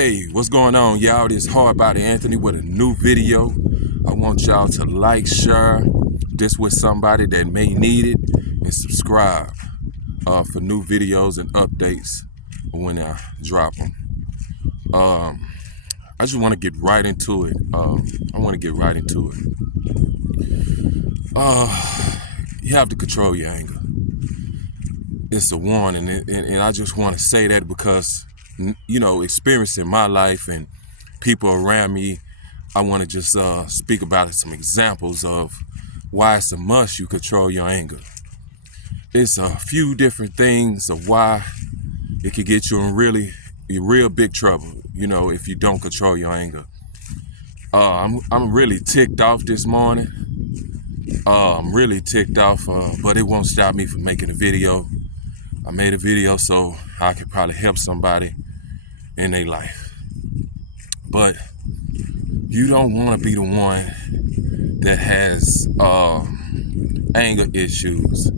Hey, what's going on, y'all? This Hardbody Anthony with a new video. I want y'all to like, share this with somebody that may need it, and subscribe for new videos and updates when I drop them. I just want to get right into it. You have to control your anger. It's a warning, and I just want to say that because, you know, experiencing my life and people around me, I want to just speak about some examples of why it's a must you control your anger. It's a few different things of why it could get you in real big trouble, you know, if you don't control your anger. I'm really ticked off this morning. I'm really ticked off, but it won't stop me from making a video. I made a video so I could probably help somebody in their life. But you don't want to be the one that has anger issues,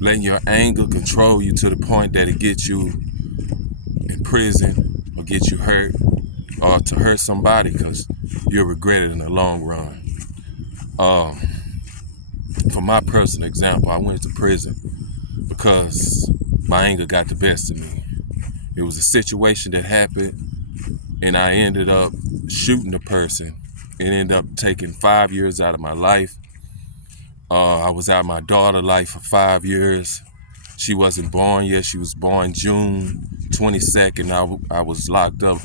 letting your anger control you to the point that it gets you in prison or get you hurt or to hurt somebody, because you'll regret it in the long run. For my personal example, I went to prison because my anger got the best of me. It was a situation that happened, and I ended up shooting the person. It ended up taking 5 years out of my life. I was out of my daughter's life for 5 years. She wasn't born yet. She was born June 22nd. I was locked up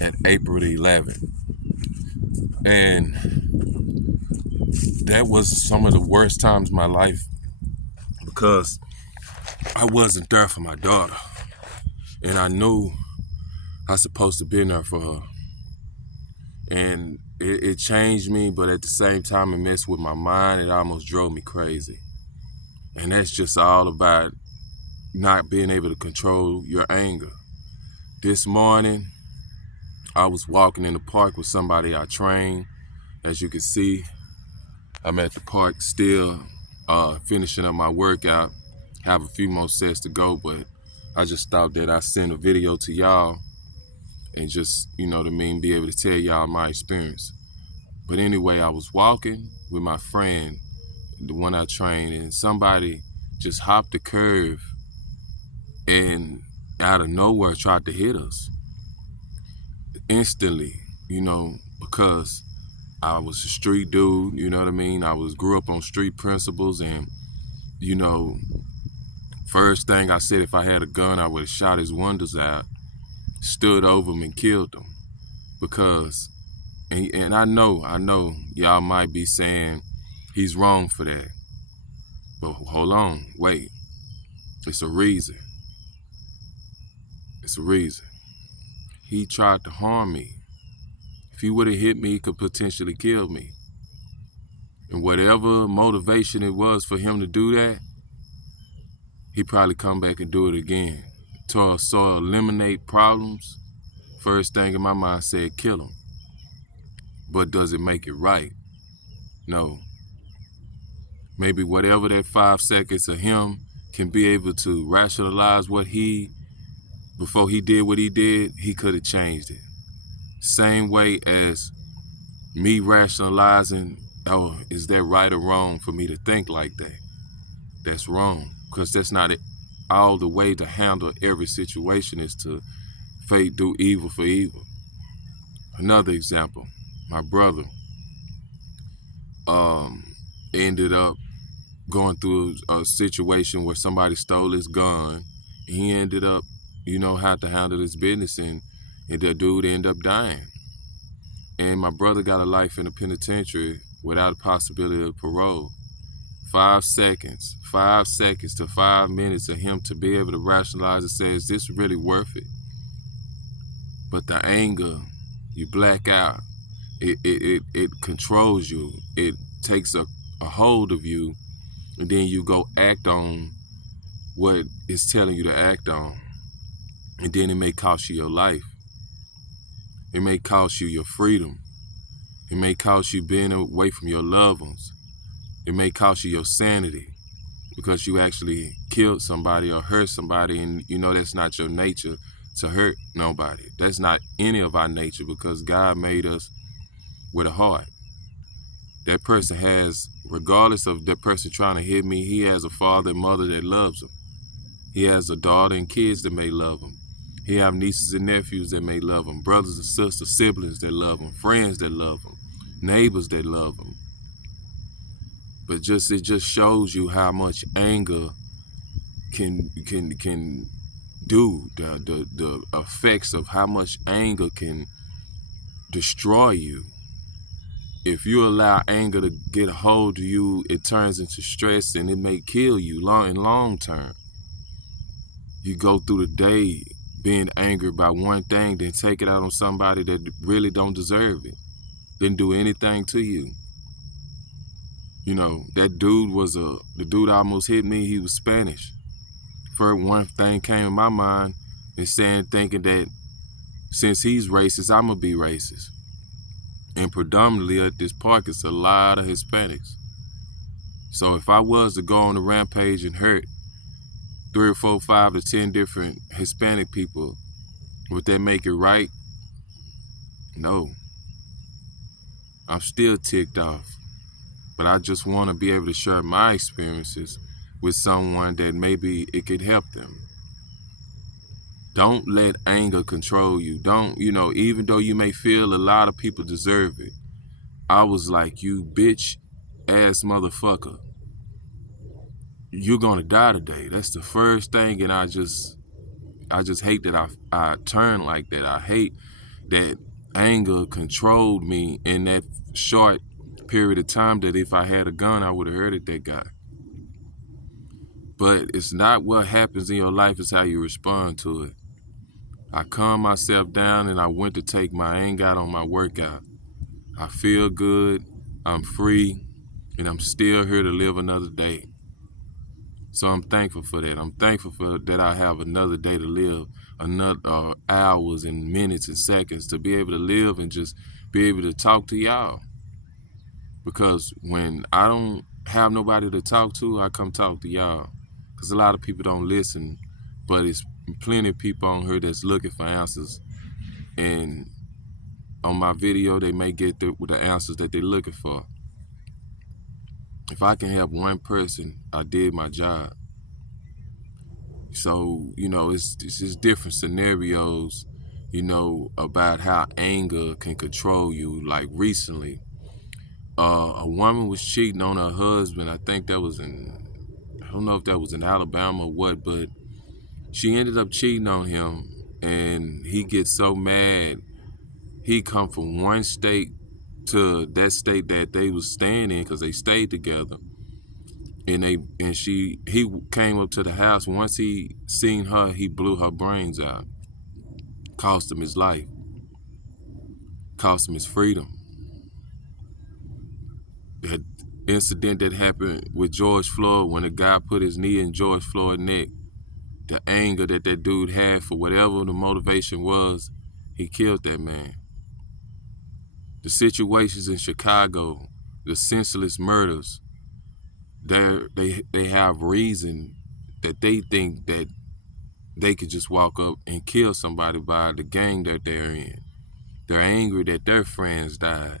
at April the 11th. And that was some of the worst times of my life because I wasn't there for my daughter. And I knew I was supposed to be there for her. And it changed me, but at the same time, it messed with my mind. It almost drove me crazy. And that's just all about not being able to control your anger. This morning, I was walking in the park with somebody I train. As you can see, I'm at the park still, finishing up my workout. Have a few more sets to go, but I just thought that I'd send a video to y'all and just, you know what I mean, be able to tell y'all my experience. But anyway, I was walking with my friend, the one I trained, and somebody just hopped the curve and out of nowhere tried to hit us instantly, you know, because I was a street dude, you know what I mean? Grew up on street principles, and, you know, first thing I said, if I had a gun, I would have shot his windows out, stood over him and killed him. Because, and I know y'all might be saying he's wrong for that. But hold on, wait. It's a reason. It's a reason. He tried to harm me. If he would have hit me, he could potentially kill me. And whatever motivation it was for him to do that, he probably come back and do it again. To eliminate problems, first thing in my mind said kill him. But does it make it right? No. Maybe whatever that 5 seconds of him can be able to rationalize before he did what he did, he could have changed it. Same way as me rationalizing, oh, is that right or wrong for me to think like that? That's wrong, because that's not all the way to handle every situation is to do evil for evil. Another example, my brother ended up going through a situation where somebody stole his gun. He ended up, you know, how to handle his business, and that dude ended up dying. And my brother got a life in the penitentiary without a possibility of parole. 5 seconds to 5 minutes of him to be able to rationalize and say, is this really worth it? But the anger, you black out. It controls you. It takes a hold of you, and then you go act on what it's telling you to act on. And then it may cost you your life. It may cost you your freedom. It may cost you being away from your loved ones. It may cost you your sanity because you actually killed somebody or hurt somebody, and you know that's not your nature to hurt nobody. That's not any of our nature, because God made us with a heart. That person has, regardless of that person trying to hit me, he has a father and mother that loves him. He has a daughter and kids that may love him. He have nieces and nephews that may love him, brothers and sisters, siblings that love him, friends that love him, neighbors that love him. But it just shows you how much anger can do, the effects of how much anger can destroy you. If you allow anger to get a hold of you, it turns into stress, and it may kill you long term. You go through the day being angry about one thing, then take it out on somebody that really don't deserve it, didn't do anything to you. You know, that dude the dude almost hit me. He was Spanish. First one thing came in my mind is thinking that since he's racist, I'm gonna be racist. And predominantly at this park, it's a lot of Hispanics. So if I was to go on a rampage and hurt 3 or 4, 5 to 10 different Hispanic people, would that make it right? No. I'm still ticked off. But I just want to be able to share my experiences with someone that maybe it could help them. Don't let anger control you. Don't, even though you may feel a lot of people deserve it, I was like, you bitch ass motherfucker, you're gonna die today. That's the first thing, and I just hate that I turn like that. I hate that anger controlled me in that short period of time, that if I had a gun, I would have hurted that guy. But it's not what happens in your life, it's how you respond to it. I calmed myself down and I went to take my anger out on my workout. I feel good, I'm free, and I'm still here to live another day. So I'm thankful for that. I'm thankful for that I have another day to live, another hours and minutes and seconds to be able to live and just be able to talk to y'all. Because when I don't have nobody to talk to, I come talk to y'all. Because a lot of people don't listen, but it's plenty of people on here that's looking for answers. And on my video, they may get the answers that they're looking for. If I can help one person, I did my job. So, it's just different scenarios, about how anger can control you. Like recently, a woman was cheating on her husband. I think that was I don't know if that was in Alabama or what, but she ended up cheating on him, and he gets so mad. He come from one state to that state that they was staying in, because they stayed together. And he came up to the house. Once he seen her, he blew her brains out. Cost him his life. Cost him his freedom. That incident that happened with George Floyd, when a guy put his knee in George Floyd's neck, the anger that dude had for whatever the motivation was, he killed that man. The situations in Chicago, the senseless murders, they have reason that they think that they could just walk up and kill somebody by the gang that they're in. They're angry that their friends died,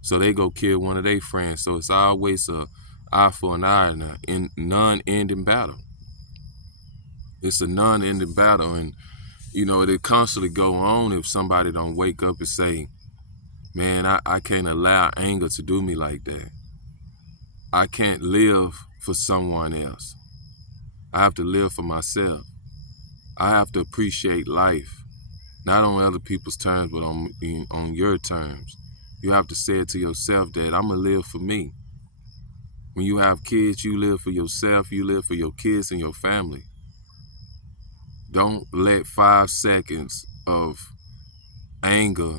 so they go kill one of their friends. So it's always a eye for an eye and a non-ending battle. It's a non-ending battle, and it constantly go on if somebody don't wake up and say, man, I can't allow anger to do me like that. I can't live for someone else. I have to live for myself. I have to appreciate life, not on other people's terms, but on your terms. You have to say it to yourself that I'm going to live for me. When you have kids, you live for yourself, you live for your kids and your family. Don't let 5 seconds of anger